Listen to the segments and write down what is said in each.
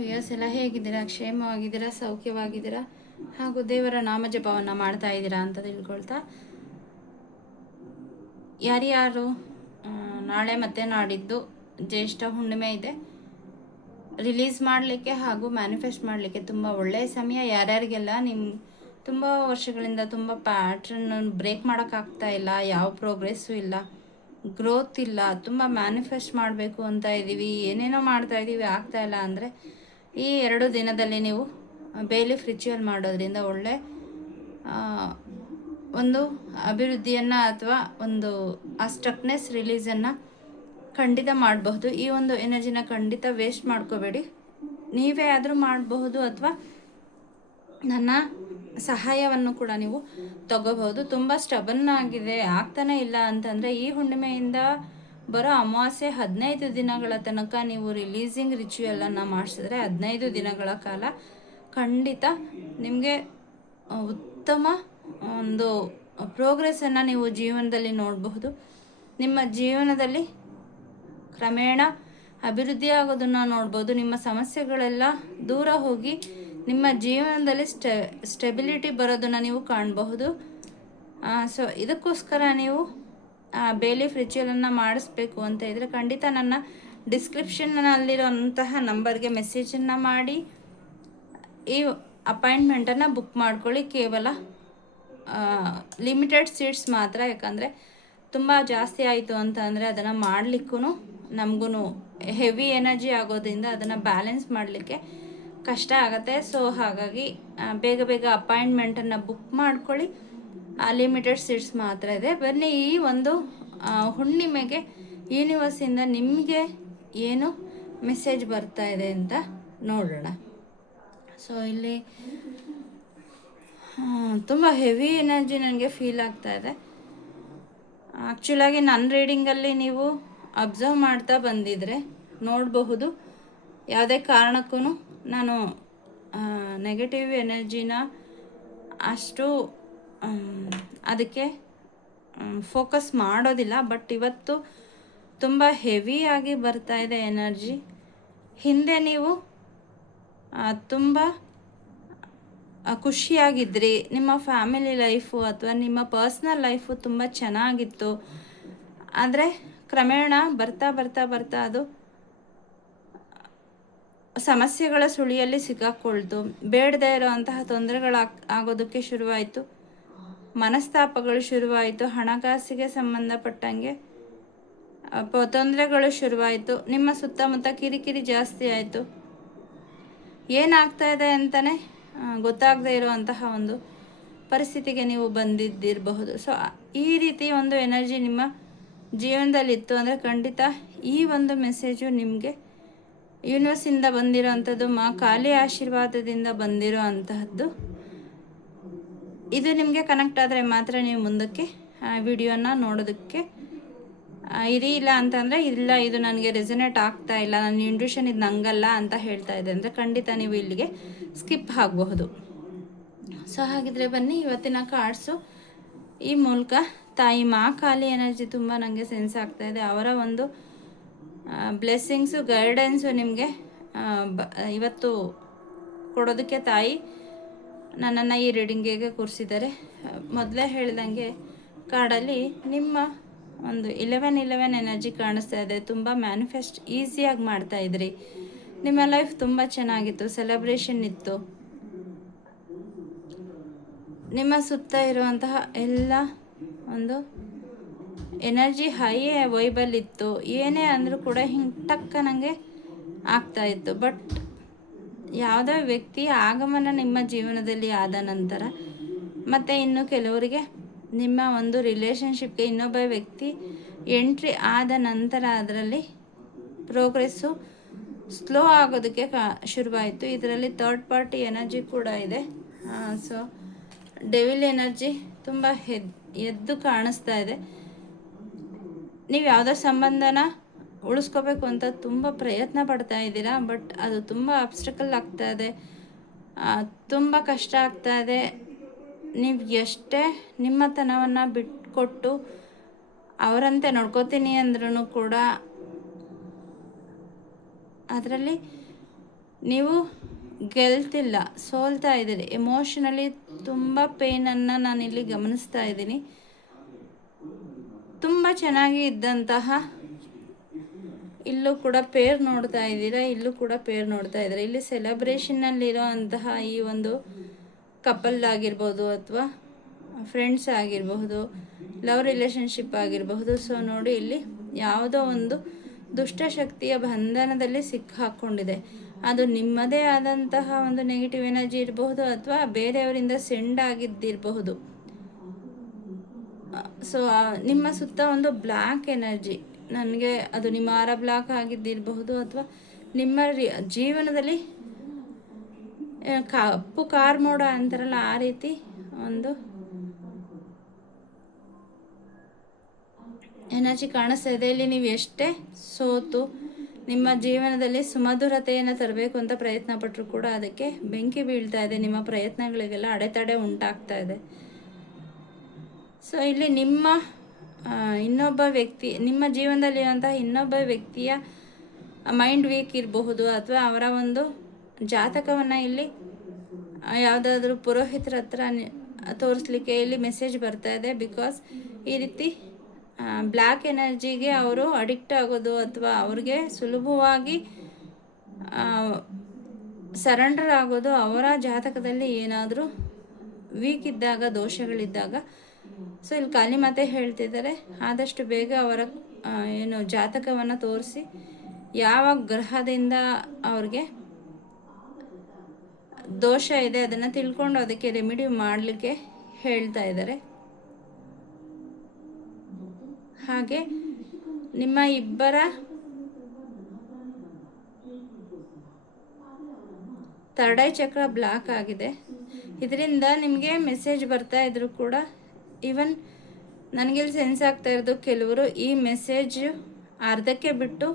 Viewers ಎಲ್ಲ ಹೇಗಿದ್ದೀರಾ? ಕ್ಷೇಮವಾಗಿದ್ದೀರಾ? ಸೌಖ್ಯವಾಗಿದ್ದೀರಾ? ಹಾಗೂ ದೇವರ ನಾಮ ಜಪವನ್ನು ಮಾಡ್ತಾ ಇದ್ದೀರಾ ಅಂತ ತಿಳ್ಕೊಳ್ತಾ, ಯಾರ್ಯಾರು ನಾಳೆ ಮತ್ತು ನಾಡಿದ್ದು ಜ್ಯೇಷ್ಠ ಹುಣ್ಣಿಮೆ ಇದೆ, ರಿಲೀಸ್ ಮಾಡಲಿಕ್ಕೆ ಹಾಗೂ ಮ್ಯಾನಿಫೆಸ್ಟ್ ಮಾಡಲಿಕ್ಕೆ ತುಂಬ ಒಳ್ಳೆಯ ಸಮಯ. ಯಾರ್ಯಾರಿಗೆಲ್ಲ ನಿಮ್ಮ ತುಂಬ ವರ್ಷಗಳಿಂದ ತುಂಬ ಪ್ಯಾಟ್ರನ್ ಬ್ರೇಕ್ ಮಾಡೋಕ್ಕಾಗ್ತಾ ಇಲ್ಲ, ಯಾವ ಪ್ರೋಗ್ರೆಸ್ಸು ಇಲ್ಲ, ಗ್ರೋತ್ ಇಲ್ಲ, ತುಂಬ ಮ್ಯಾನಿಫೆಸ್ಟ್ ಮಾಡಬೇಕು ಅಂತ ಇದ್ದೀವಿ, ಏನೇನೋ ಮಾಡ್ತಾ ಇದ್ದೀವಿ, ಆಗ್ತಾ ಇಲ್ಲ ಅಂದರೆ ಈ 2 ದಿನದಲ್ಲಿ ನೀವು ಬೇಲಿಫ್ ರಿಚುವಲ್ ಮಾಡೋದ್ರಿಂದ ಒಳ್ಳೆ ಒಂದು ಅಭಿವೃದ್ಧಿಯನ್ನು ಅಥವಾ ಒಂದು ಆ ಸ್ಟಕ್ನೆಸ್ ರಿಲೀಸನ್ನು ಖಂಡಿತ ಮಾಡಬಹುದು. ಈ ಒಂದು ಎನರ್ಜಿನ ಖಂಡಿತ ವೇಸ್ಟ್ ಮಾಡ್ಕೋಬೇಡಿ. ನೀವೇ ಆದರೂ ಮಾಡಬಹುದು ಅಥವಾ ನನ್ನ ಸಹಾಯವನ್ನು ಕೂಡ ನೀವು ತಗೋಬಹುದು. ತುಂಬ ಸ್ಟಬನ್ ಆಗಿದೆ, ಆಗ್ತಾನೆ ಇಲ್ಲ ಅಂತಂದರೆ ಈ ಹುಣ್ಣಿಮೆಯಿಂದ ಬರೋ ಅಮಾವಾಸ್ಯೆ 15 ದಿನಗಳ ತನಕ ನೀವು ರಿಲೀಸಿಂಗ್ ರಿಚುವಲನ್ನು ಮಾಡಿಸಿದ್ರೆ 15 ದಿನಗಳ ಕಾಲ ಖಂಡಿತ ನಿಮಗೆ ಉತ್ತಮ ಒಂದು ಪ್ರೋಗ್ರೆಸ್ಸನ್ನು ನೀವು ಜೀವನದಲ್ಲಿ ನೋಡಬಹುದು. ನಿಮ್ಮ ಜೀವನದಲ್ಲಿ ಕ್ರಮೇಣ ಅಭಿವೃದ್ಧಿ ಆಗೋದನ್ನು ನೋಡ್ಬೋದು. ನಿಮ್ಮ ಸಮಸ್ಯೆಗಳೆಲ್ಲ ದೂರ ಹೋಗಿ ನಿಮ್ಮ ಜೀವನದಲ್ಲಿ ಸ್ಟೆಬಿಲಿಟಿ ಬರೋದನ್ನು ನೀವು ಕಾಣಬಹುದು. ಸೊ ಇದಕ್ಕೋಸ್ಕರ ನೀವು ಬೇಲಿಫ್ ರಿಚುವಲನ್ನು ಮಾಡಿಸ್ಬೇಕು ಅಂತ ಇದ್ದರೆ ಖಂಡಿತ ನನ್ನ ಡಿಸ್ಕ್ರಿಪ್ಷನ್ನಲ್ಲಿರೋಂತಹ ನಂಬರ್ಗೆ ಮೆಸೇಜನ್ನು ಮಾಡಿ ಈ ಅಪಾಯಿಂಟ್ಮೆಂಟನ್ನು ಬುಕ್ ಮಾಡ್ಕೊಳ್ಳಿ. ಕೇವಲ ಲಿಮಿಟೆಡ್ ಸೀಟ್ಸ್ ಮಾತ್ರ, ಯಾಕಂದರೆ ತುಂಬ ಜಾಸ್ತಿ ಆಯಿತು ಅಂತ ಅಂದರೆ ಅದನ್ನು ಮಾಡಲಿಕ್ಕೂ ನಮಗೂ ಹೆವಿ ಎನರ್ಜಿ ಆಗೋದ್ರಿಂದ ಅದನ್ನು ಬ್ಯಾಲೆನ್ಸ್ ಮಾಡಲಿಕ್ಕೆ ಕಷ್ಟ ಆಗುತ್ತೆ. ಸೊ ಹಾಗಾಗಿ ಬೇಗ ಬೇಗ ಅಪಾಯಿಂಟ್ಮೆಂಟನ್ನು ಬುಕ್ ಮಾಡ್ಕೊಳ್ಳಿ. ಲಿಮಿಟೆಡ್ ಸೀಟ್ಸ್ ಮಾತ್ರ ಇದೆ. ಬನ್ನಿ, ಈ ಒಂದು ಹುಣ್ಣಿಮೆಗೆ ಯೂನಿವರ್ಸಿಂದ ನಿಮಗೆ ಏನು ಮೆಸೇಜ್ ಬರ್ತಾ ಇದೆ ಅಂತ ನೋಡೋಣ. ಸೊ ಇಲ್ಲಿ ತುಂಬ ಹೆವಿ ಎನರ್ಜಿ ನನಗೆ ಫೀಲ್ ಆಗ್ತಾ ಇದೆ. ಆ್ಯಕ್ಚುಲಾಗಿ ನನ್ನ ರೀಡಿಂಗಲ್ಲಿ ನೀವು ಅಬ್ಸರ್ವ್ ಮಾಡ್ತಾ ಬಂದಿದ್ರೆ ನೋಡಬಹುದು, ಯಾವುದೇ ಕಾರಣಕ್ಕೂ ನಾನು ನೆಗೆಟಿವ್ ಎನರ್ಜಿನ ಅಷ್ಟು ಅದಕ್ಕೆ ಫೋಕಸ್ ಮಾಡೋದಿಲ್ಲ. ಬಟ್ ಇವತ್ತು ತುಂಬ ಹೆವಿಯಾಗಿ ಬರ್ತಾ ಇದೆ ಎನರ್ಜಿ. ಹಿಂದೆ ನೀವು ತುಂಬ ಖುಷಿಯಾಗಿದ್ರಿ, ನಿಮ್ಮ ಫ್ಯಾಮಿಲಿ ಲೈಫು ಅಥವಾ ನಿಮ್ಮ ಪರ್ಸ್ನಲ್ ಲೈಫು ತುಂಬ ಚೆನ್ನಾಗಿತ್ತು. ಆದರೆ ಕ್ರಮೇಣ ಬರ್ತಾ ಬರ್ತಾ ಬರ್ತಾ ಅದು ಸಮಸ್ಯೆಗಳ ಸುಳಿಯಲ್ಲಿ ಸಿಕ್ಕಾಕೊಳ್ತು. ಬೇಡದೇ ಇರೋವಂತಹ ಆಗೋದಕ್ಕೆ ಶುರುವಾಯಿತು, ಮನಸ್ತಾಪಗಳು ಶುರುವಾಯಿತು, ಹಣಕಾಸಿಗೆ ಸಂಬಂಧಪಟ್ಟಂಗೆ ತೊಂದರೆಗಳು ಶುರುವಾಯಿತು, ನಿಮ್ಮ ಸುತ್ತಮುತ್ತ ಕಿರಿಕಿರಿ ಜಾಸ್ತಿ ಆಯಿತು. ಏನಾಗ್ತಾ ಇದೆ ಅಂತಲೇ ಗೊತ್ತಾಗದೇ ಇರುವಂತಹ ಒಂದು ಪರಿಸ್ಥಿತಿಗೆ ನೀವು ಬಂದಿದ್ದಿರಬಹುದು. ಸೊ ಈ ರೀತಿ ಒಂದು ಎನರ್ಜಿ ನಿಮ್ಮ ಜೀವನದಲ್ಲಿತ್ತು ಅಂದರೆ ಖಂಡಿತ ಈ ಒಂದು ಮೆಸೇಜು ನಿಮಗೆ ಯೂನಿವರ್ಸಿಂದ ಬಂದಿರೋ ಅಂಥದ್ದು, ಮಾ ಕಾಳಿ ಆಶೀರ್ವಾದದಿಂದ ಬಂದಿರೋ ಅಂತಹದ್ದು. ಇದು ನಿಮಗೆ ಕನೆಕ್ಟ್ ಆದರೆ ಮಾತ್ರ ನೀವು ಮುಂದಕ್ಕೆ ವಿಡಿಯೋನ ನೋಡೋದಕ್ಕೆ ಇರಿ. ಇಲ್ಲ ಅಂತಂದರೆ ಇಲ್ಲ, ಇದು ನನಗೆ ರೆಸನೇಟ್ ಆಗ್ತಾ ಇಲ್ಲ, ನನ್ನ ಇಂಟ್ಯೂಷನ್ ಇದು ನಂಗಲ್ಲ ಅಂತ ಹೇಳ್ತಾ ಇದೆ ಅಂದರೆ ಖಂಡಿತ ನೀವು ಇಲ್ಲಿಗೆ ಸ್ಕಿಪ್ ಆಗಬಹುದು. ಸೊ ಹಾಗಿದ್ರೆ ಬನ್ನಿ, ಇವತ್ತಿನ ಕಾರ್ಡ್ಸು ಈ ಮೂಲಕ ತಾಯಿ ಮಾ ಕಾಳಿ ಎನರ್ಜಿ ತುಂಬ ನನಗೆ ಸೆನ್ಸ್ ಆಗ್ತಾ ಇದೆ. ಅವರ ಒಂದು ಬ್ಲೆಸ್ಸಿಂಗ್ಸು, ಗೈಡೆನ್ಸು ನಿಮಗೆ ಇವತ್ತು ಕೊಡೋದಕ್ಕೆ ತಾಯಿ ನನ್ನನ್ನು ಈ ರೀಡಿಂಗಿಗೆ ಕೂರಿಸಿದ್ದಾರೆ. ಮೊದಲೇ ಹೇಳ್ದಂಗೆ ಕಾರ್ಡಲ್ಲಿ ನಿಮ್ಮ ಒಂದು 11 ಎನರ್ಜಿ ಕಾಣಿಸ್ತಾ ಇದೆ. ತುಂಬ ಮ್ಯಾನಿಫೆಸ್ಟ್ ಈಸಿಯಾಗಿ ಮಾಡ್ತಾಯಿದ್ರಿ, ನಿಮ್ಮ ಲೈಫ್ ತುಂಬ ಚೆನ್ನಾಗಿತ್ತು, ಸೆಲೆಬ್ರೇಷನ್ ಇತ್ತು, ನಿಮ್ಮ ಸುತ್ತ ಇರುವಂತಹ ಎಲ್ಲ ಒಂದು ಎನರ್ಜಿ ಹೈ ವೈಬಲ್ ಇತ್ತು. ಏನೇ ಅಂದರೂ ಕೂಡ ಹಿಂಗೆ ಟಕ್ಕ ನನಗೆ ಆಗ್ತಾಯಿತ್ತು. ಬಟ್ ಯಾವುದೇ ವ್ಯಕ್ತಿಯ ಆಗಮನ ನಿಮ್ಮ ಜೀವನದಲ್ಲಿ ಆದ ನಂತರ ಮತ್ತು ಇನ್ನು ಕೆಲವರಿಗೆ ನಿಮ್ಮ ಒಂದು ರಿಲೇಷನ್ಶಿಪ್ಗೆ ಇನ್ನೊಬ್ಬ ವ್ಯಕ್ತಿ ಎಂಟ್ರಿ ಆದ ನಂತರ ಅದರಲ್ಲಿ ಪ್ರೋಗ್ರೆಸ್ಸು ಸ್ಲೋ ಆಗೋದಕ್ಕೆ ಶುರುವಾಯಿತು. ಇದರಲ್ಲಿ ಥರ್ಡ್ ಪಾರ್ಟಿ ಎನರ್ಜಿ ಕೂಡ ಇದೆ. ಸೊ ಡೆವಿಲ್ ಎನರ್ಜಿ ತುಂಬ ಎದ್ದು ಕಾಣಿಸ್ತಾ ಇದೆ. ನೀವು ಯಾವುದೋ ಸಂಬಂಧನ ಉಳಿಸ್ಕೋಬೇಕು ಅಂತ ತುಂಬ ಪ್ರಯತ್ನ ಪಡ್ತಾ ಇದ್ದೀರಾ. ಬಟ್ ಅದು ತುಂಬ ಅಬ್ಸ್ಟ್ರಕಲ್ ಆಗ್ತಾ ಇದೆ, ತುಂಬ ಕಷ್ಟ ಆಗ್ತಾ ಇದೆ. ನೀವು ಎಷ್ಟೇ ನಿಮ್ಮತನವನ್ನು ಬಿಟ್ಕೊಟ್ಟು ಅವರಂತೆ ನೋಡ್ಕೋತೀನಿ ಅಂದ್ರೂ ಕೂಡ ಅದರಲ್ಲಿ ನೀವು ಗೆಲ್ತಿಲ್ಲ, ಸೋಲ್ತಾ ಇದ್ದೀರಿ. ಎಮೋಷನಲಿ ತುಂಬ ಪೇನನ್ನು ನಾನಿಲ್ಲಿ ಗಮನಿಸ್ತಾ ಇದ್ದೀನಿ. ತುಂಬ ಚೆನ್ನಾಗಿ ಇದ್ದಂತಹ ಇಲ್ಲೂ ಕೂಡ ಪೇರ್ ನೋಡ್ತಾ ಇದ್ದೀರಾ, ಇಲ್ಲೂ ಕೂಡ ಪೇರ್ ನೋಡ್ತಾ ಇದ್ದೀರಾ. ಇಲ್ಲಿ ಸೆಲೆಬ್ರೇಷನ್ನಲ್ಲಿರೋ ಅಂತಹ ಈ ಒಂದು ಕಪಲ್ ಆಗಿರ್ಬೋದು ಅಥವಾ ಫ್ರೆಂಡ್ಸ್ ಆಗಿರಬಹುದು, ಲವ್ ರಿಲೇಷನ್ಶಿಪ್ ಆಗಿರಬಹುದು. ಸೊ ನೋಡಿ, ಇಲ್ಲಿ ಯಾವುದೋ ಒಂದು ದುಷ್ಟಶಕ್ತಿಯ ಬಂಧನದಲ್ಲಿ ಸಿಕ್ಕಾಕ್ಕೊಂಡಿದೆ. ಅದು ನಿಮ್ಮದೇ ಆದಂತಹ ಒಂದು ನೆಗೆಟಿವ್ ಎನರ್ಜಿ ಇರಬಹುದು ಅಥವಾ ಬೇರೆಯವರಿಂದ ಸೆಂಡ್ ಆಗಿದ್ದಿರಬಹುದು. ಸೊ ನಿಮ್ಮ ಸುತ್ತ ಒಂದು ಬ್ಲ್ಯಾಕ್ ಎನರ್ಜಿ, ನನಗೆ ಅದು ನಿಮ್ಮ ಆರ ಬ್ಲಾಕ್ ಆಗಿದ್ದಿರಬಹುದು ಅಥವಾ ನಿಮ್ಮ ಜೀವನದಲ್ಲಿ ಕಪ್ಪು ಕಾರ್ ಮೋಡ ಅಂತಾರಲ್ಲ, ಆ ರೀತಿ ಒಂದು ಎನರ್ಜಿ ಕಾಣಿಸ್ತಾ ಇದೆ. ಇಲ್ಲಿ ನೀವು ಎಷ್ಟೇ ಸೋತು ನಿಮ್ಮ ಜೀವನದಲ್ಲಿ ಸುಮಧುರತೆಯನ್ನು ತರಬೇಕು ಅಂತ ಪ್ರಯತ್ನ ಪಟ್ಟರು ಕೂಡ ಅದಕ್ಕೆ ಬೆಂಕಿ ಬೀಳ್ತಾ ಇದೆ. ನಿಮ್ಮ ಪ್ರಯತ್ನಗಳಿಗೆಲ್ಲ ಅಡೆತಡೆ ಉಂಟಾಗ್ತಾ ಇದೆ. ಸೊ ಇಲ್ಲಿ ನಿಮ್ಮ ಇನ್ನೊಬ್ಬ ವ್ಯಕ್ತಿ, ನಿಮ್ಮ ಜೀವನದಲ್ಲಿರುವಂತಹ ಇನ್ನೊಬ್ಬ ವ್ಯಕ್ತಿಯ ಮೈಂಡ್ ವೀಕ್ ಇರಬಹುದು ಅಥವಾ ಅವರ ಒಂದು ಜಾತಕವನ್ನು ಇಲ್ಲಿ ಯಾವುದಾದ್ರೂ ಪುರೋಹಿತರ ಹತ್ರ ತೋರಿಸ್ಲಿಕ್ಕೆ ಇಲ್ಲಿ ಮೆಸೇಜ್ ಬರ್ತಾ ಇದೆ. ಬಿಕಾಸ್ ಈ ರೀತಿ ಬ್ಲ್ಯಾಕ್ ಎನರ್ಜಿಗೆ ಅವರು ಅಡಿಕ್ಟ್ ಆಗೋದು ಅಥವಾ ಅವ್ರಿಗೆ ಸುಲಭವಾಗಿ ಸರೆಂಡರ್ ಆಗೋದು ಅವರ ಜಾತಕದಲ್ಲಿ ಏನಾದರೂ ವೀಕ್ ಇದ್ದಾಗ, ದೋಷಗಳಿದ್ದಾಗ. ಸೊ ಇಲ್ಲಿ ಖಾಲಿ ಮಾತೆ ಹೇಳ್ತಿದ್ದಾರೆ, ಆದಷ್ಟು ಬೇಗ ಅವರ ಏನು ಜಾತಕವನ್ನು ತೋರಿಸಿ ಯಾವ ಗ್ರಹದಿಂದ ಅವ್ರಿಗೆ ದೋಷ ಇದೆ ಅದನ್ನು ತಿಳ್ಕೊಂಡು ಅದಕ್ಕೆ ರೆಮಿಡಿ ಮಾಡಲಿಕ್ಕೆ ಹೇಳ್ತಾ ಇದ್ದಾರೆ. ಹಾಗೆ ನಿಮ್ಮ ಇಬ್ಬರ ಥರ್ಡ್ ಐ ಚಕ್ರ ಬ್ಲಾಕ್ ಆಗಿದೆ. ಇದರಿಂದ ನಿಮಗೆ ಮೆಸೇಜ್ ಬರ್ತಾ ಇದ್ರು ಕೂಡ, ಈವನ್ ನನಗಿಲ್ಲಿ ಸೆನ್ಸ್ ಆಗ್ತಾ ಇರೋದು, ಕೆಲವರು ಈ ಮೆಸೇಜ್ ಅರ್ಧಕ್ಕೆ ಬಿಟ್ಟು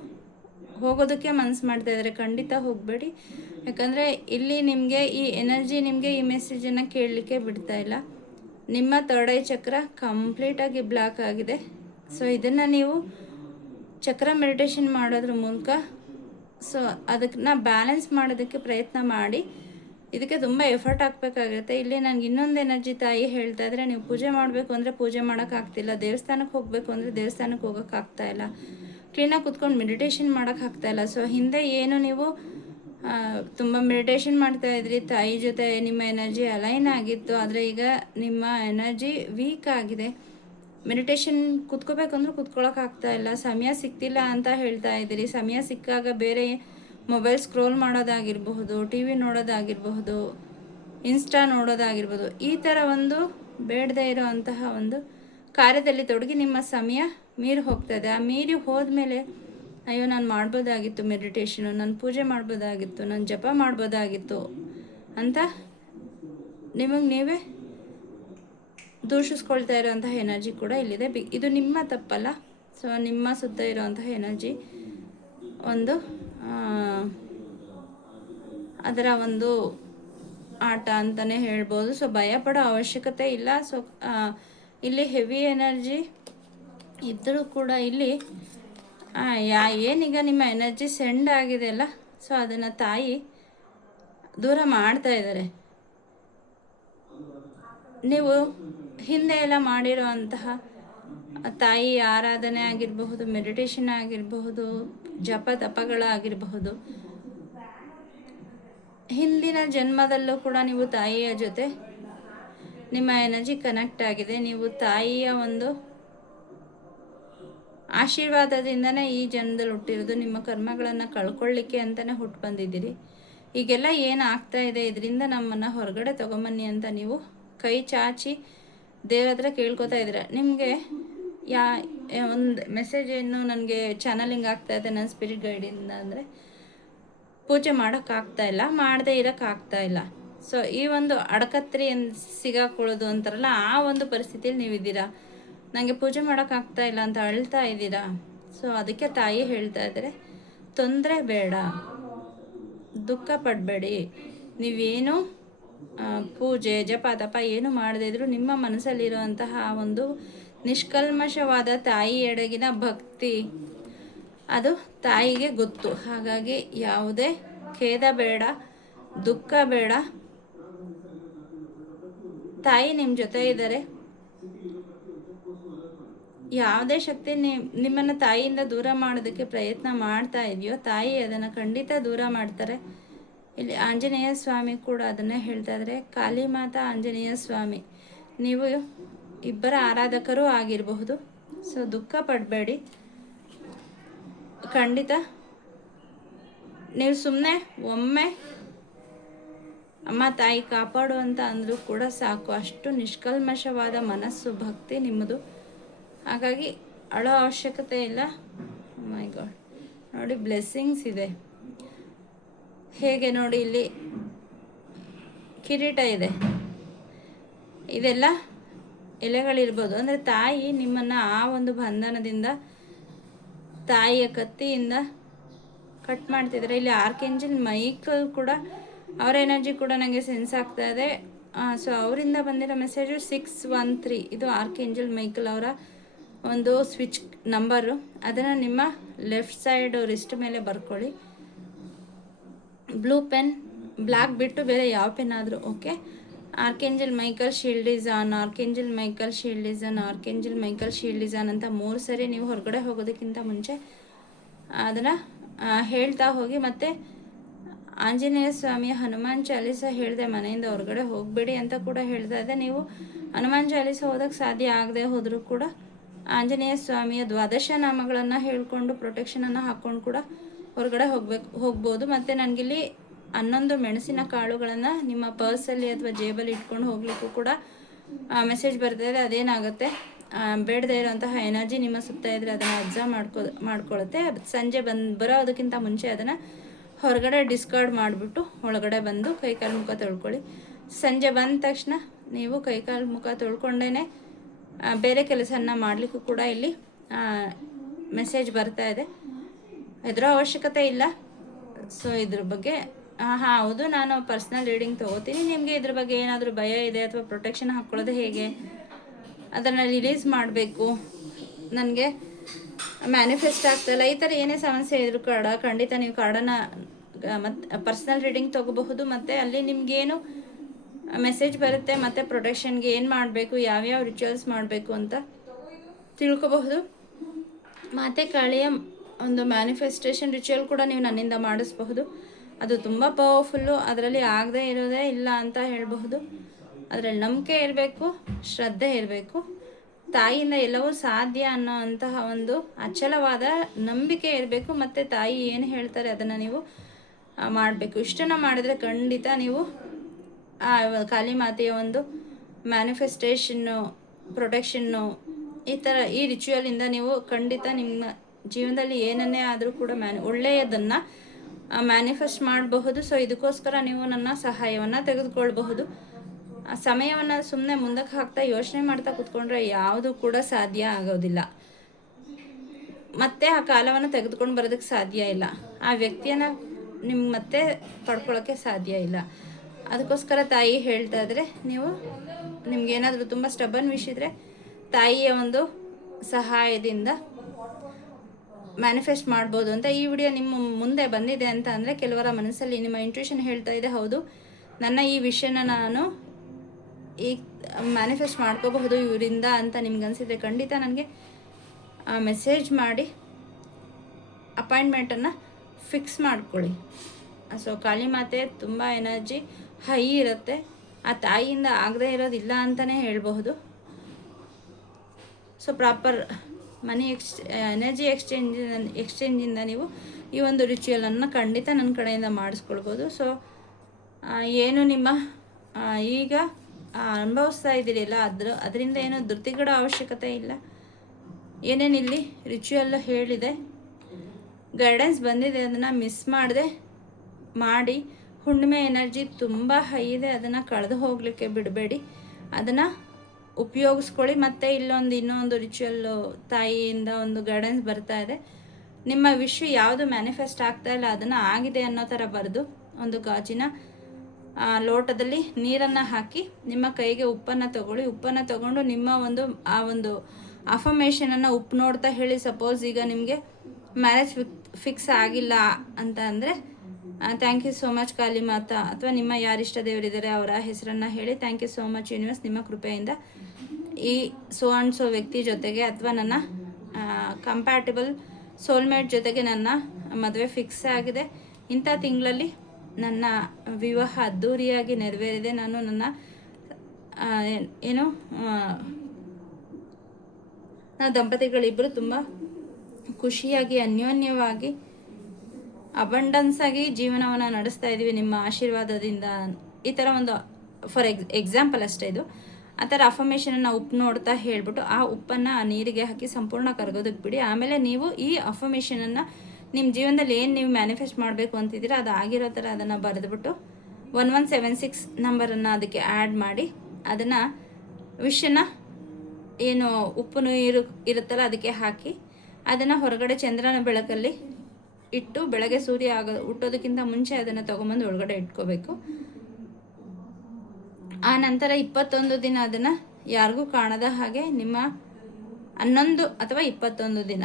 ಹೋಗೋದಕ್ಕೆ ಮನಸ್ಸು ಮಾಡ್ತಾ ಇದ್ದಾರೆ. ಖಂಡಿತ ಹೋಗಬೇಡಿ, ಯಾಕಂದರೆ ಇಲ್ಲಿ ನಿಮಗೆ ಈ ಎನರ್ಜಿ, ನಿಮಗೆ ಈ ಮೆಸೇಜನ್ನು ಕೇಳಲಿಕ್ಕೆ ಬಿಡ್ತಾ ಇಲ್ಲ. ನಿಮ್ಮ ಥರ್ಡ್ ಐ ಚಕ್ರ ಕಂಪ್ಲೀಟಾಗಿ ಬ್ಲಾಕ್ ಆಗಿದೆ. ಸೊ ಇದನ್ನು ನೀವು ಚಕ್ರ ಮೆಡಿಟೇಷನ್ ಮಾಡೋದ್ರ ಮೂಲಕ ಸೊ ಅದನ್ನ ಬ್ಯಾಲೆನ್ಸ್ ಮಾಡೋದಕ್ಕೆ ಪ್ರಯತ್ನ ಮಾಡಿ. ಇದಕ್ಕೆ ತುಂಬ ಎಫರ್ಟ್ ಹಾಕಬೇಕಾಗುತ್ತೆ. ಇಲ್ಲಿ ನನಗೆ ಇನ್ನೊಂದು ಎನರ್ಜಿ ತಾಯಿ ಹೇಳ್ತಾ ಇದ್ರೆ, ನೀವು ಪೂಜೆ ಮಾಡಬೇಕು ಅಂದರೆ ಪೂಜೆ ಮಾಡೋಕ್ಕಾಗ್ತಿಲ್ಲ, ದೇವಸ್ಥಾನಕ್ಕೆ ಹೋಗಬೇಕು ಅಂದರೆ ದೇವಸ್ಥಾನಕ್ಕೆ ಹೋಗೋಕ್ಕಾಗ್ತಾಯಿಲ್ಲ, ಕ್ಲೀನಾಗಿ ಕೂತ್ಕೊಂಡು ಮೆಡಿಟೇಷನ್ ಮಾಡೋಕ್ಕಾಗ್ತಾಯಿಲ್ಲ. ಸೊ ಹಿಂದೆ ಏನು ನೀವು ತುಂಬ ಮೆಡಿಟೇಷನ್ ಮಾಡ್ತಾಯಿದ್ರಿ, ತಾಯಿ ಜೊತೆ ನಿಮ್ಮ ಎನರ್ಜಿ ಅಲೈನ್ ಆಗಿತ್ತು, ಆದರೆ ಈಗ ನಿಮ್ಮ ಎನರ್ಜಿ ವೀಕ್ ಆಗಿದೆ. ಮೆಡಿಟೇಷನ್ ಕೂತ್ಕೋಬೇಕು ಅಂದರೂ ಕೂತ್ಕೊಳ್ಳೋಕ್ಕಾಗ್ತಾ ಇಲ್ಲ, ಸಮಯ ಸಿಗ್ತಿಲ್ಲ ಅಂತ ಹೇಳ್ತಾ ಇದ್ದೀರಿ. ಸಮಯ ಸಿಕ್ಕಾಗ ಬೇರೆ ಮೊಬೈಲ್ ಸ್ಕ್ರೋಲ್ ಮಾಡೋದಾಗಿರಬಹುದು, ಟಿ ವಿ ನೋಡೋದಾಗಿರಬಹುದು, ಇನ್ಸ್ಟಾ ನೋಡೋದಾಗಿರ್ಬೋದು, ಈ ಥರ ಒಂದು ಬೇಡದೇ ಇರೋವಂತಹ ಒಂದು ಕಾರ್ಯದಲ್ಲಿ ತೊಡಗಿ ನಿಮ್ಮ ಸಮಯ ಮೀರಿ ಹೋಗ್ತಾ ಇದೆ. ಆ ಮೀರಿ ಹೋದ್ಮೇಲೆ ಅಯ್ಯೋ ನಾನು ಮಾಡ್ಬೋದಾಗಿತ್ತು ಮೆಡಿಟೇಷನು, ನಾನು ಪೂಜೆ ಮಾಡ್ಬೋದಾಗಿತ್ತು, ನಾನು ಜಪ ಮಾಡ್ಬೋದಾಗಿತ್ತು ಅಂತ ನಿಮಗೆ ನೀವೇ ದೂಷಿಸ್ಕೊಳ್ತಾ ಇರೋವಂತಹ ಎನರ್ಜಿ ಕೂಡ ಇಲ್ಲಿದೆ. ಇದು ನಿಮ್ಮ ತಪ್ಪಲ್ಲ. ಸೊ ನಿಮ್ಮ ಸುತ್ತ ಇರೋವಂತಹ ಎನರ್ಜಿ ಒಂದು ಅದರ ಒಂದು ಆಟ ಅಂತಲೇ ಹೇಳ್ಬೋದು. ಸೊ ಭಯಪಡೋ ಅವಶ್ಯಕತೆ ಇಲ್ಲ. ಸೊ ಇಲ್ಲಿ ಹೆವಿ ಎನರ್ಜಿ ಇದ್ದರೂ ಕೂಡ ಇಲ್ಲಿ ಏನೀಗ ನಿಮ್ಮ ಎನರ್ಜಿ ಸೆಂಡ್ ಆಗಿದೆಯಲ್ಲ, ಸೊ ಅದನ್ನು ತಾಯಿ ದೂರ ಮಾಡ್ತಾ ಇದ್ದಾರೆ. ನೀವು ಹಿಂದೆ ಎಲ್ಲ ಮಾಡಿರೋ ಅಂತಹ ತಾಯಿ ಆರಾಧನೆ ಆಗಿರಬಹುದು, ಮೆಡಿಟೇಷನ್ ಆಗಿರಬಹುದು, ಜಪ ತಪಗಳಾಗಿರಬಹುದು, ಹಿಂದಿನ ಜನ್ಮದಲ್ಲೂ ಕೂಡ ನೀವು ತಾಯಿಯ ಜೊತೆ ನಿಮ್ಮ ಎನರ್ಜಿ ಕನೆಕ್ಟ್ ಆಗಿದೆ. ನೀವು ತಾಯಿಯ ಒಂದು ಆಶೀರ್ವಾದದಿಂದನೇ ಈ ಜನ್ಮದಲ್ಲಿ ಹುಟ್ಟಿರೋದು. ನಿಮ್ಮ ಕರ್ಮಗಳನ್ನು ಕಳ್ಕೊಳ್ಳಿಕ್ಕೆ ಅಂತಲೇ ಹುಟ್ಟು ಬಂದಿದ್ದೀರಿ. ಈಗೆಲ್ಲ ಏನು ಆಗ್ತಾ ಇದೆ, ಇದರಿಂದ ನಮ್ಮನ್ನು ಹೊರಗಡೆ ತೊಗೊಂಬನ್ನಿ ಅಂತ ನೀವು ಕೈ ಚಾಚಿ ದೇವ್ರ ಹತ್ರ ಕೇಳ್ಕೊತಾ ಇದ್ದೀರ. ನಿಮಗೆ ಒಂದು ಮೆಸೇಜ್ ಏನು ನನಗೆ ಚಾನಲಿಂಗ್ ಆಗ್ತಾಯಿದೆ ನನ್ನ ಸ್ಪಿರಿಟ್ ಗೈಡಿಂದ ಅಂದರೆ, ಪೂಜೆ ಮಾಡೋಕ್ಕಾಗ್ತಾಯಿಲ್ಲ, ಮಾಡದೇ ಇರೋಕ್ಕಾಗ್ತಾಯಿಲ್ಲ. ಸೊ ಈ ಒಂದು ಅಡಕತ್ರಿ ಸಿಗಾಕೊಳ್ಳೋದು ಅಂತಾರಲ್ಲ, ಆ ಒಂದು ಪರಿಸ್ಥಿತಿಯಲ್ಲಿ ನೀವಿದ್ದೀರಾ. ನನಗೆ ಪೂಜೆ ಮಾಡೋಕ್ಕಾಗ್ತಾಯಿಲ್ಲ ಅಂತ ಅಳ್ತಾ ಇದ್ದೀರಾ. ಸೊ ಅದಕ್ಕೆ ತಾಯಿ ಹೇಳ್ತಾ ಇದ್ದಾರೆ, ತೊಂದರೆ ಬೇಡ, ದುಃಖ ಪಡಬೇಡಿ. ನೀವೇನು ಪೂಜೆ ಜಪ ತಪ ಏನು ಮಾಡದೇ ಇದ್ರೂ ನಿಮ್ಮ ಮನಸ್ಸಲ್ಲಿರುವಂತಹ ಒಂದು ನಿಷ್ಕಲ್ಮಶವಾದ ತಾಯಿ ಎಡೆಗಿನ ಭಕ್ತಿ ಅದು ತಾಯಿಗೆ ಗೊತ್ತು. ಹಾಗಾಗಿ ಯಾವುದೇ ಖೇದ ಬೇಡ, ದುಃಖ ಬೇಡ. ತಾಯಿ ನಿಮ್ಮ ಜೊತೆ ಇದ್ದಾರೆ. ಯಾವುದೇ ಶಕ್ತಿ ನಿಮ್ಮನ್ನು ತಾಯಿಯಿಂದ ದೂರ ಮಾಡೋದಕ್ಕೆ ಪ್ರಯತ್ನ ಮಾಡ್ತಾ ಇದೆಯೋ, ತಾಯಿ ಅದನ್ನು ಖಂಡಿತ ದೂರ ಮಾಡ್ತಾರೆ. ಇಲ್ಲಿ ಆಂಜನೇಯ ಸ್ವಾಮಿ ಕೂಡ ಅದನ್ನೇ ಹೇಳ್ತಾ ಇದ್ದಾರೆ. ಕಾಳಿ ಮಾತಾ, ಆಂಜನೇಯ ಸ್ವಾಮಿ, ನೀವು ಇಬ್ಬರ ಆರಾಧಕರೂ ಆಗಿರಬಹುದು. ಸೊ ದುಃಖ ಪಡಬೇಡಿ. ಖಂಡಿತ ನೀವು ಸುಮ್ಮನೆ ಒಮ್ಮೆ ಅಮ್ಮ ತಾಯಿ ಕಾಪಾಡು ಅಂತ ಅಂದರೂ ಕೂಡ ಸಾಕು. ಅಷ್ಟು ನಿಷ್ಕಲ್ಮಶವಾದ ಮನಸ್ಸು, ಭಕ್ತಿ ನಿಮ್ಮದು. ಹಾಗಾಗಿ ಅಳೋ ಅವಶ್ಯಕತೆ ಇಲ್ಲ. ಮೈ ಗಾಡ್, ನೋಡಿ ಬ್ಲೆಸ್ಸಿಂಗ್ಸ್ ಇದೆ. ಹೇಗೆ ನೋಡಿ, ಇಲ್ಲಿ ಕಿರೀಟ ಇದೆ, ಇದೆಲ್ಲ ಎಲೆಗಳಿರ್ಬೋದು. ಅಂದರೆ ತಾಯಿ ನಿಮ್ಮನ್ನು ಆ ಒಂದು ಬಂಧನದಿಂದ, ತಾಯಿಯ ಕತ್ತಿಯಿಂದ ಕಟ್ ಮಾಡ್ತಿದ್ದಾರೆ. ಇಲ್ಲಿ ಆರ್ಕೇಂಜಲ್ ಮೈಕಲ್ ಕೂಡ, ಅವರ ಎನರ್ಜಿ ಕೂಡ ನನಗೆ ಸೆನ್ಸ್ ಆಗ್ತಾ ಇದೆ. ಸೊ ಅವರಿಂದ ಬಂದಿರೋ ಮೆಸೇಜು 613. ಇದು ಆರ್ಕೇಂಜಲ್ ಮೈಕಲ್ ಅವರ ಒಂದು ಸ್ವಿಚ್ ನಂಬರು. ಅದನ್ನು ನಿಮ್ಮ ಲೆಫ್ಟ್ ಸೈಡ್ ರಿಸ್ಟ್ ಮೇಲೆ ಬರ್ಕೊಳ್ಳಿ. ಬ್ಲೂ ಪೆನ್, ಬ್ಲ್ಯಾಕ್ ಬಿಟ್ಟು ಬೇರೆ ಯಾವ ಪೆನ್ ಆದರೂ okay. Archangel Michael shield is on, archangel Michael shield is on, archangel Michael shield is on ಅಂತ 3 ಸರಿ ನೀವು ಹೊರಗಡೆ ಹೋಗೋದಕ್ಕಿಂತ ಮುಂಚೆ ಅದನ್ನು ಹೇಳ್ತಾ ಹೋಗಿ. ಮತ್ತು ಆಂಜನೇಯ ಸ್ವಾಮಿಯ ಹನುಮಾನ್ ಚಾಲೀಸ ಹೇಳಿದೆ, ಮನೆಯಿಂದ ಹೊರಗಡೆ ಹೋಗಬೇಡಿ ಅಂತ ಕೂಡ ಹೇಳ್ತಾ ಇದೆ. ನೀವು ಹನುಮಾನ್ ಚಾಲೀಸ ಓದೋಕ್ಕೆ ಸಾಧ್ಯ ಆಗದೆ ಹೋದರೂ ಕೂಡ ಆಂಜನೇಯ ಸ್ವಾಮಿಯ ದ್ವಾದಶ ನಾಮಗಳನ್ನು ಹೇಳಿಕೊಂಡು ಪ್ರೊಟೆಕ್ಷನನ್ನು ಹಾಕ್ಕೊಂಡು ಕೂಡ ಹೊರಗಡೆ ಹೋಗ್ಬೋದು. ಮತ್ತು ನನಗಿಲ್ಲಿ 11 ಮೆಣಸಿನ ಕಾಳುಗಳನ್ನು ನಿಮ್ಮ ಪರ್ಸಲ್ಲಿ ಅಥವಾ ಜೇಬಲ್ಲಿ ಇಟ್ಕೊಂಡು ಹೋಗ್ಲಿಕ್ಕೂ ಕೂಡ ಮೆಸೇಜ್ ಬರ್ತಾಯಿದೆ. ಅದೇನಾಗುತ್ತೆ, ಬೇಡದೇ ಇರೋಂತಹ ಎನರ್ಜಿ ನಿಮ್ಮ ಸುತ್ತ ಇದ್ದರೆ ಅದನ್ನು ಅಬ್ಸರ್ವ್ ಮಾಡ್ಕೊಳ್ಳುತ್ತೆ. ಸಂಜೆ ಬರೋದಕ್ಕಿಂತ ಮುಂಚೆ ಅದನ್ನು ಹೊರಗಡೆ ಡಿಸ್ಕಾರ್ಡ್ ಮಾಡಿಬಿಟ್ಟು ಒಳಗಡೆ ಬಂದು ಕೈಕಾಲು ಮುಖ ತೊಳ್ಕೊಳ್ಳಿ. ಸಂಜೆ ಬಂದ ತಕ್ಷಣ ನೀವು ಕೈಕಾಲು ಮುಖ ತೊಳ್ಕೊಂಡೇ ಬೇರೆ ಕೆಲಸನ ಮಾಡಲಿಕ್ಕೂ ಕೂಡ ಇಲ್ಲಿ ಮೆಸೇಜ್ ಬರ್ತಾ ಇದೆ. ಹೆದರೋ ಅವಶ್ಯಕತೆ ಇಲ್ಲ. ಸೊ ಇದ್ರ ಬಗ್ಗೆ ಹೌದು, ನಾನು ಪರ್ಸ್ನಲ್ ರೀಡಿಂಗ್ ತೊಗೋತೀನಿ. ನಿಮಗೆ ಇದ್ರ ಬಗ್ಗೆ ಏನಾದರೂ ಭಯ ಇದೆ ಅಥವಾ ಪ್ರೊಟೆಕ್ಷನ್ ಹಾಕ್ಕೊಳ್ಳೋದು ಹೇಗೆ, ಅದನ್ನು ರಿಲೀಸ್ ಮಾಡಬೇಕು, ನನಗೆ ಮ್ಯಾನಿಫೆಸ್ಟ್ ಆಗ್ತಾಯಿಲ್ಲ, ಈ ಥರ ಏನೇ ಸಮಸ್ಯೆ ಇದ್ರೂ ಕೂಡ ಖಂಡಿತ ನೀವು ಕಾರ್ಡನ್ನು ಮತ್ತು ಪರ್ಸ್ನಲ್ ರೀಡಿಂಗ್ ತೊಗೋಬಹುದು. ಮತ್ತು ಅಲ್ಲಿ ನಿಮಗೇನು ಮೆಸೇಜ್ ಬರುತ್ತೆ ಮತ್ತು ಪ್ರೊಟೆಕ್ಷನ್ಗೆ ಏನು ಮಾಡಬೇಕು, ಯಾವ್ಯಾವ ರಿಚುವಲ್ಸ್ ಮಾಡಬೇಕು ಅಂತ ತಿಳ್ಕೊಬಹುದು. ಮಾತೆ ಕಾಳಿಯ ಒಂದು ಮ್ಯಾನಿಫೆಸ್ಟೇಷನ್ ರಿಚುವಲ್ ಕೂಡ ನೀವು ನನ್ನಿಂದ ಮಾಡಿಸಬಹುದು. ಅದು ತುಂಬ ಪವರ್ಫುಲ್ಲು. ಅದರಲ್ಲಿ ಆಗದೇ ಇರೋದೇ ಇಲ್ಲ ಅಂತ ಹೇಳಬಹುದು. ಅದರಲ್ಲಿ ನಂಬಿಕೆ ಇರಬೇಕು, ಶ್ರದ್ಧೆ ಇರಬೇಕು. ತಾಯಿಯಿಂದ ಎಲ್ಲವೂ ಸಾಧ್ಯ ಅನ್ನೋ ಅಂತಹ ಒಂದು ಅಚಲವಾದ ನಂಬಿಕೆ ಇರಬೇಕು. ಮತ್ತು ತಾಯಿ ಏನು ಹೇಳ್ತಾರೆ ಅದನ್ನು ನೀವು ಮಾಡಬೇಕು. ಇಷ್ಟನ್ನು ಮಾಡಿದ್ರೆ ಖಂಡಿತ ನೀವು ಕಾಳಿ ಮಾತೆಯ ಒಂದು ಮ್ಯಾನಿಫೆಸ್ಟೇಷನ್ನು, ಪ್ರೊಟೆಕ್ಷನ್ನು, ಈ ರಿಚುವಲಿಂದ ನೀವು ಖಂಡಿತ ನಿಮ್ಮ ಜೀವನದಲ್ಲಿ ಏನನ್ನೇ ಆದರೂ ಕೂಡ ಒಳ್ಳೆಯದನ್ನು ಮ್ಯಾನಿಫೆಸ್ಟ್ ಮಾಡಬಹುದು. ಸೊ ಇದಕ್ಕೋಸ್ಕರ ನೀವು ನನ್ನ ಸಹಾಯವನ್ನು ತೆಗೆದುಕೊಳ್ಬಹುದು. ಆ ಸಮಯವನ್ನು ಸುಮ್ಮನೆ ಮುಂದಕ್ಕೆ ಹಾಕ್ತಾ ಯೋಚನೆ ಮಾಡ್ತಾ ಕೂತ್ಕೊಂಡ್ರೆ ಯಾವುದು ಕೂಡ ಸಾಧ್ಯ ಆಗೋದಿಲ್ಲ. ಮತ್ತೆ ಆ ಕಾಲವನ್ನು ತೆಗೆದುಕೊಂಡು ಬರೋದಕ್ಕೆ ಸಾಧ್ಯ ಇಲ್ಲ. ಆ ವ್ಯಕ್ತಿಯನ್ನು ನಿಮ್ಗೆ ಮತ್ತೆ ಪಡ್ಕೊಳ್ಳೋಕ್ಕೆ ಸಾಧ್ಯ ಇಲ್ಲ. ಅದಕ್ಕೋಸ್ಕರ ತಾಯಿ ಹೇಳ್ತಾ ಇದ್ರೆ ನಿಮ್ಗೇನಾದರೂ ತುಂಬ ಸ್ಟಬನ್ ವಿಷಯ ಇದ್ದರೆ ತಾಯಿಯ ಒಂದು ಸಹಾಯದಿಂದ ಮ್ಯಾನಿಫೆಸ್ಟ್ ಮಾಡ್ಬೋದು ಅಂತ. ಈ ವಿಡಿಯೋ ನಿಮ್ಮ ಮುಂದೆ ಬಂದಿದೆ ಅಂತ ಅಂದರೆ ಕೆಲವರ ಮನಸ್ಸಲ್ಲಿ ನಿಮ್ಮ ಇಂಟ್ಯೂಷನ್ ಹೇಳ್ತಾ ಇದೆ, ಹೌದು ನನ್ನ ಈ ವಿಷಯನ ನಾನು ಈಗ ಮ್ಯಾನಿಫೆಸ್ಟ್ ಮಾಡ್ಕೋಬಹುದು ಇವರಿಂದ ಅಂತ ನಿಮ್ಗೆ ಅನಿಸಿದ್ರೆ ಖಂಡಿತ ನನಗೆ ಮೆಸೇಜ್ ಮಾಡಿ ಅಪಾಯಿಂಟ್ಮೆಂಟನ್ನು ಫಿಕ್ಸ್ ಮಾಡ್ಕೊಳ್ಳಿ. ಸೊ ಕಾಳಿ ಮಾತೆ ತುಂಬ ಎನರ್ಜಿ ಹೈ ಇರುತ್ತೆ. ಆ ತಾಯಿಯಿಂದ ಆಗದೇ ಇರೋದಿಲ್ಲ ಅಂತಲೇ ಹೇಳ್ಬಹುದು. ಸೊ ಪ್ರಾಪರ್ ಮನಿ ಎನರ್ಜಿ ಎಕ್ಸ್ಚೇಂಜಿಂದ ನೀವು ಈ ಒಂದು ರಿಚುವಲನ್ನು ಖಂಡಿತ ನನ್ನ ಕಡೆಯಿಂದ ಮಾಡಿಸ್ಕೊಳ್ಬೋದು. ಸೊ ಏನು ನಿಮ್ಮ ಈಗ ಅನುಭವಿಸ್ತಾ ಇದ್ದೀರಿಲ್ಲ ಅದರಿಂದ ಏನೋ ಧೃತಿಗಡ ಅವಶ್ಯಕತೆ ಇಲ್ಲ. ಏನೇನಿಲ್ಲಿ ರಿಚುವಲ್ ಹೇಳಿದೆ, ಗೈಡೆನ್ಸ್ ಬಂದಿದೆ, ಅದನ್ನು ಮಿಸ್ ಮಾಡದೆ ಮಾಡಿ. ಹುಣ್ಣಿಮೆ ಎನರ್ಜಿ ತುಂಬ ಹೈ ಇದೆ, ಅದನ್ನು ಕಳೆದು ಹೋಗಲಿಕ್ಕೆ ಬಿಡಬೇಡಿ, ಅದನ್ನು ಉಪಯೋಗಿಸ್ಕೊಳ್ಳಿ. ಮತ್ತು ಇನ್ನೊಂದು ರಿಚುವಲ್ಲು ತಾಯಿಯಿಂದ ಒಂದು ಗೈಡೆನ್ಸ್ ಬರ್ತಾ ಇದೆ. ನಿಮ್ಮ ವಿಷಯ ಯಾವುದು ಮ್ಯಾನಿಫೆಸ್ಟ್ ಆಗ್ತಾ ಇಲ್ಲ ಅದನ್ನು ಆಗಿದೆ ಅನ್ನೋ ಥರ ಬರೆದು ಒಂದು ಗಾಜಿನ ಲೋಟದಲ್ಲಿ ನೀರನ್ನು ಹಾಕಿ ನಿಮ್ಮ ಕೈಗೆ ಉಪ್ಪನ್ನು ತಗೊಳ್ಳಿ. ಉಪ್ಪನ್ನು ತಗೊಂಡು ನಿಮ್ಮ ಆ ಒಂದು ಅಫರ್ಮೇಷನನ್ನು ಉಪ್ಪು ನೋಡ್ತಾ ಹೇಳಿ. ಸಪೋಸ್ ಈಗ ನಿಮಗೆ ಮ್ಯಾರೇಜ್ ಫಿಕ್ಸ್ ಆಗಿಲ್ಲ ಅಂತ ಅಂದರೆ thank you so much Kali Mata, ಅಥವಾ ನಿಮ್ಮ ಯಾರಿಷ್ಟ ದೇವರಿದ್ದಾರೆ ಅವರ ಹೆಸರನ್ನು ಹೇಳಿ. Thank you so much universe, ನಿಮ್ಮ ಕೃಪೆಯಿಂದ ಈ ಸೋ ಆ್ಯಂಡ್ ಸೋ ವ್ಯಕ್ತಿ ಜೊತೆಗೆ ಅಥವಾ ನನ್ನ ಕಂಪ್ಯಾಟಿಬಲ್ ಸೋಲ್ಮೇಟ್ ಜೊತೆಗೆ ನನ್ನ ಮದುವೆ ಫಿಕ್ಸ್ ಆಗಿದೆ. ಇಂಥ ತಿಂಗಳಲ್ಲಿ ನನ್ನ ವಿವಾಹ ಅದ್ಧೂರಿಯಾಗಿ ನೆರವೇರಿದೆ. ನಾನು ನನ್ನ ದಂಪತಿಗಳಿಬ್ಬರು ತುಂಬ ಖುಷಿಯಾಗಿ ಅನ್ಯೋನ್ಯವಾಗಿ ಅಬಂಡನ್ಸ್ ಆಗಿ ಜೀವನವನ್ನು ನಡೆಸ್ತಾ ಇದ್ದೀವಿ ನಿಮ್ಮ ಆಶೀರ್ವಾದದಿಂದ. ಈ ಥರ ಒಂದು ಫಾರ್ ಎಕ್ಸಾಂಪಲ್ ಅಷ್ಟೇ ಇದು. ಆ ಥರ ಅಫರ್ಮೇಷನನ್ನು ಉಪ್ಪು ನೋಡ್ತಾ ಹೇಳಿಬಿಟ್ಟು ಆ ಉಪ್ಪನ್ನು ಆ ನೀರಿಗೆ ಹಾಕಿ ಸಂಪೂರ್ಣ ಕರಗೋದಕ್ಕೆ ಬಿಡಿ. ಆಮೇಲೆ ನೀವು ಈ ಅಫರ್ಮೇಷನನ್ನು ನಿಮ್ಮ ಜೀವನದಲ್ಲಿ ಏನು ನೀವು ಮ್ಯಾನಿಫೆಸ್ಟ್ ಮಾಡಬೇಕು ಅಂತಿದ್ದೀರ ಅದು ಆಗಿರೋ ಥರ ಅದನ್ನು ಬರೆದುಬಿಟ್ಟು 1176 ನಂಬರನ್ನು ಅದಕ್ಕೆ ಆ್ಯಡ್ ಮಾಡಿ ಅದನ್ನು ವಿಷನ್ನು ಏನು ಉಪ್ಪು ನೀರು ಇರುತ್ತಲ್ಲ ಅದಕ್ಕೆ ಹಾಕಿ ಅದನ್ನು ಹೊರಗಡೆ ಚಂದ್ರನ ಬೆಳಕಲ್ಲಿ ಇಟ್ಟು ಬೆಳಗ್ಗೆ ಸೂರ್ಯ ಹುಟ್ಟೋದಕ್ಕಿಂತ ಮುಂಚೆ ಅದನ್ನು ತೊಗೊಂಬಂದು ಒಳಗಡೆ ಇಟ್ಕೋಬೇಕು. ಆ ನಂತರ 21 ದಿನ ಅದನ್ನು ಯಾರಿಗೂ ಕಾಣದ ಹಾಗೆ ನಿಮ್ಮ 11 ಅಥವಾ 21 ದಿನ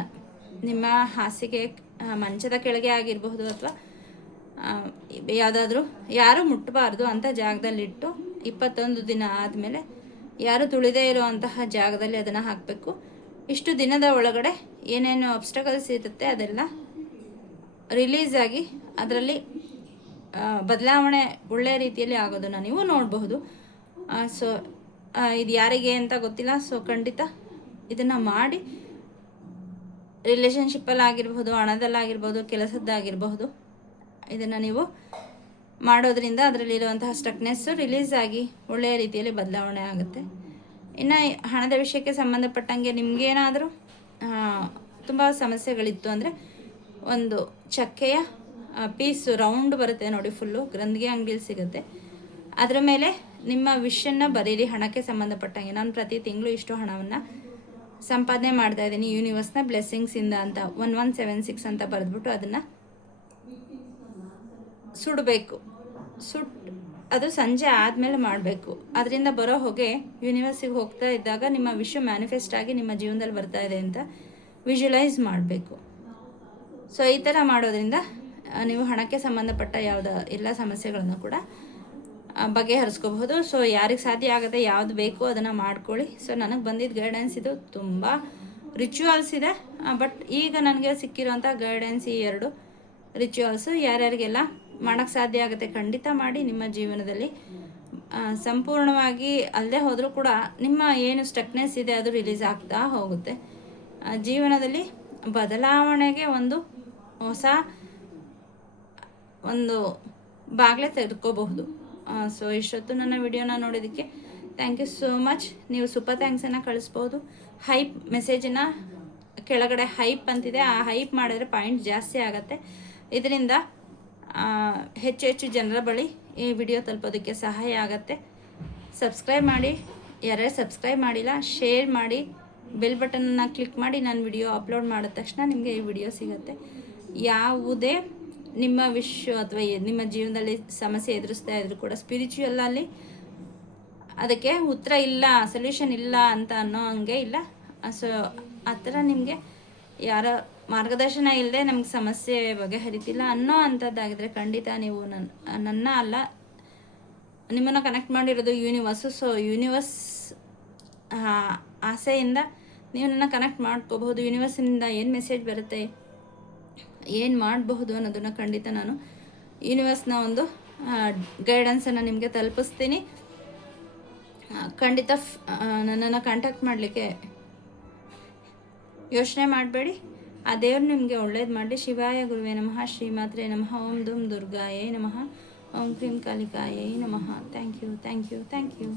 ನಿಮ್ಮ ಹಾಸಿಗೆ ಮಂಚದ ಕೆಳಗೆ ಆಗಿರಬಹುದು ಅಥವಾ ಯಾವುದಾದ್ರೂ ಯಾರು ಮುಟ್ಟಬಾರ್ದು ಅಂಥ ಜಾಗದಲ್ಲಿಟ್ಟು 21 ದಿನ ಆದಮೇಲೆ ಯಾರು ತುಳಿದೇ ಇರುವಂತಹ ಜಾಗದಲ್ಲಿ ಅದನ್ನು ಹಾಕಬೇಕು. ಇಷ್ಟು ದಿನದ ಒಳಗಡೆ ಏನೇನು ಅಬ್ಸ್ಟಕಲ್ಸ್ ಇರುತ್ತೆ ಅದೆಲ್ಲ ರಿಲೀಸ್ ಆಗಿ ಅದರಲ್ಲಿ ಬದಲಾವಣೆ ಒಳ್ಳೆಯ ರೀತಿಯಲ್ಲಿ ಆಗೋದನ್ನು ನೀವು ನೋಡಬಹುದು. ಸೊ ಇದು ಯಾರಿಗೆ ಅಂತ ಗೊತ್ತಿಲ್ಲ. ಸೊ ಖಂಡಿತ ಇದನ್ನು ಮಾಡಿ ರಿಲೇಷನ್ಶಿಪ್ಪಲ್ಲಾಗಿರ್ಬೋದು, ಹಣದಲ್ಲಾಗಿರ್ಬೋದು, ಕೆಲಸದ್ದಾಗಿರಬಹುದು, ಇದನ್ನು ನೀವು ಮಾಡೋದ್ರಿಂದ ಅದರಲ್ಲಿರುವಂತಹ ಸ್ಟಕ್ನೆಸ್ಸು ರಿಲೀಸ್ ಆಗಿ ಒಳ್ಳೆಯ ರೀತಿಯಲ್ಲಿ ಬದಲಾವಣೆ ಆಗುತ್ತೆ. ಇನ್ನು ಹಣದ ವಿಷಯಕ್ಕೆ ಸಂಬಂಧಪಟ್ಟಂಗೆ ನಿಮಗೇನಾದರೂ ತುಂಬ ಸಮಸ್ಯೆಗಳಿತ್ತು ಅಂದರೆ ಒಂದು ಚಕ್ಕೆಯ ಪೀಸು ರೌಂಡ್ ಬರುತ್ತೆ ನೋಡಿ, ಫುಲ್ಲು ಗ್ರಂಥಿಗೆ ಅಂಗಡಿಯಲ್ಲಿ ಸಿಗುತ್ತೆ. ಅದರ ಮೇಲೆ ನಿಮ್ಮ ವಿಷನ್ನು ಬರೀರಿ ಹಣಕ್ಕೆ ಸಂಬಂಧಪಟ್ಟಂಗೆ. ನಾನು ಪ್ರತಿ ತಿಂಗಳು ಇಷ್ಟು ಹಣವನ್ನು ಸಂಪಾದನೆ ಮಾಡ್ತಾಯಿದ್ದೀನಿ ಯೂನಿವರ್ಸ್ನ ಬ್ಲೆಸ್ಸಿಂಗ್ಸಿಂದ ಅಂತ 1176 ಅಂತ ಬರೆದ್ಬಿಟ್ಟು ಅದನ್ನು ಸುಡಬೇಕು. ಅದು ಸಂಜೆ ಆದಮೇಲೆ ಮಾಡಬೇಕು. ಅದರಿಂದ ಬರೋ ಹೊಗೆ ಯೂನಿವರ್ಸಿಗೆ ಹೋಗ್ತಾ ಇದ್ದಾಗ ನಿಮ್ಮ ವಿಷಯ ಮ್ಯಾನಿಫೆಸ್ಟ್ ಆಗಿ ನಿಮ್ಮ ಜೀವನದಲ್ಲಿ ಬರ್ತಾ ಇದೆ ಅಂತ ವಿಜುವಲೈಸ್ ಮಾಡಬೇಕು. ಸೊ ಈ ಥರ ಮಾಡೋದ್ರಿಂದ ನೀವು ಹಣಕ್ಕೆ ಸಂಬಂಧಪಟ್ಟ ಎಲ್ಲ ಸಮಸ್ಯೆಗಳನ್ನು ಕೂಡ ಬಗೆಹರಿಸ್ಕೋಬಹುದು. ಸೊ ಯಾರಿಗೆ ಸಾಧ್ಯ ಆಗುತ್ತೆ ಯಾವುದು ಬೇಕೋ ಅದನ್ನು ಮಾಡ್ಕೊಳ್ಳಿ. ಸೊ ನನಗೆ ಬಂದಿದ್ದ ಗೈಡೆನ್ಸ್ ಇದು ತುಂಬ ರಿಚುವಲ್ಸ್ ಇದೆ, ಬಟ್ ಈಗ ನನಗೆ ಸಿಕ್ಕಿರೋಂಥ ಗೈಡೆನ್ಸ್ ಈ 2 ರಿಚುವಲ್ಸು ಯಾರ್ಯಾರಿಗೆಲ್ಲ ಮಾಡೋಕ್ಕೆ ಸಾಧ್ಯ ಆಗುತ್ತೆ ಖಂಡಿತ ಮಾಡಿ. ನಿಮ್ಮ ಜೀವನದಲ್ಲಿ ಸಂಪೂರ್ಣವಾಗಿ ಅಲ್ಲದೆ ಹೋದರೂ ಕೂಡ ನಿಮ್ಮ ಏನು ಸ್ಟಕ್ನೆಸ್ ಇದೆ ಅದು ರಿಲೀಸ್ ಆಗ್ತಾ ಹೋಗುತ್ತೆ. ಜೀವನದಲ್ಲಿ ಬದಲಾವಣೆಗೆ ಒಂದು ಹೊಸ ಬಾಗಿಲೇ ತೆಗೆದುಕೋಬಹುದು. ಸೊ ಇಷ್ಟೊತ್ತು ನನ್ನ ವಿಡಿಯೋನ ನೋಡೋದಕ್ಕೆ ಥ್ಯಾಂಕ್ ಯು ಸೋ ಮಚ್. ನೀವು ಸೂಪರ್ ಥ್ಯಾಂಕ್ಸನ್ನು ಕಳಿಸ್ಬೋದು. ಹೈಪ್ ಮೆಸೇಜನ್ನು ಕೆಳಗಡೆ ಹೈಪ್ ಅಂತಿದೆ, ಆ ಹೈಪ್ ಮಾಡಿದ್ರೆ ಪಾಯಿಂಟ್ ಜಾಸ್ತಿ ಆಗುತ್ತೆ. ಇದರಿಂದ ಹೆಚ್ಚು ಹೆಚ್ಚು ಜನರ ಬಳಿ ಈ ವಿಡಿಯೋ ತಲುಪೋದಕ್ಕೆ ಸಹಾಯ ಆಗುತ್ತೆ. ಸಬ್ಸ್ಕ್ರೈಬ್ ಮಾಡಿ, ಯಾರ್ಯಾರು ಸಬ್ಸ್ಕ್ರೈಬ್ ಮಾಡಿಲ್ಲ ಶೇರ್ ಮಾಡಿ, ಬೆಲ್ ಬಟನನ್ನು ಕ್ಲಿಕ್ ಮಾಡಿ. ನಾನು ವಿಡಿಯೋ ಅಪ್ಲೋಡ್ ಮಾಡಿದ ತಕ್ಷಣ ನಿಮಗೆ ಈ ವಿಡಿಯೋ ಸಿಗುತ್ತೆ. ಯಾವುದೇ ನಿಮ್ಮ ವಿಶ್ವ ಅಥವಾ ನಿಮ್ಮ ಜೀವನದಲ್ಲಿ ಸಮಸ್ಯೆ ಎದುರಿಸ್ತಾ ಇದ್ರು ಕೂಡ ಸ್ಪಿರಿಚುವಲಲ್ಲಿ ಅದಕ್ಕೆ ಉತ್ತರ ಇಲ್ಲ, ಸೊಲ್ಯೂಷನ್ ಇಲ್ಲ ಅಂತ ಅನ್ನೋ ಹಂಗೆ ಇಲ್ಲ. ಸೊ ಆ ಥರ ನಿಮಗೆ ಯಾರ ಮಾರ್ಗದರ್ಶನ ಇಲ್ಲದೆ ನಮ್ಗೆ ಸಮಸ್ಯೆ ಬಗೆಹರಿತಿಲ್ಲ ಅನ್ನೋ ಅಂಥದ್ದಾಗಿದ್ರೆ ಖಂಡಿತ ನೀವು ನನ್ನ ಅಲ್ಲ ನಿಮ್ಮನ್ನು ಕನೆಕ್ಟ್ ಮಾಡಿರೋದು ಯೂನಿವರ್ಸು. ಸೊ ಯೂನಿವರ್ಸ್ ಆಸೆಯಿಂದ ನೀವು ನನ್ನ ಕನೆಕ್ಟ್ ಮಾಡ್ಕೋಬಹುದು. ಯೂನಿವರ್ಸಿಂದ ಏನು ಮೆಸೇಜ್ ಬರುತ್ತೆ, ಏನು ಮಾಡಬಹುದು ಅನ್ನೋದನ್ನು ಖಂಡಿತ ನಾನು ಯೂನಿವರ್ಸ್ನ ಒಂದು ಗೈಡೆನ್ಸನ್ನು ನಿಮಗೆ ತಲುಪಿಸ್ತೀನಿ. ಖಂಡಿತ ನನ್ನನ್ನು ಕಾಂಟ್ಯಾಕ್ಟ್ ಮಾಡಲಿಕ್ಕೆ ಯೋಚನೆ ಮಾಡಬೇಡಿ. ಆ ದೇವ್ರು ನಿಮಗೆ ಒಳ್ಳೇದು ಮಾಡಲಿ. ಶಿವಾಯ ಗುರುವೇ ನಮಃ, ಶ್ರೀಮಾತ್ರೇ ನಮಃ, ಓಂ ದುಂ ದುರ್ಗಾಯೇ ನಮಃ, ಓಂ ಕ್ರೀಂ ಕಾಲಿಕಾಯೇ ನಮಃ. Thank you.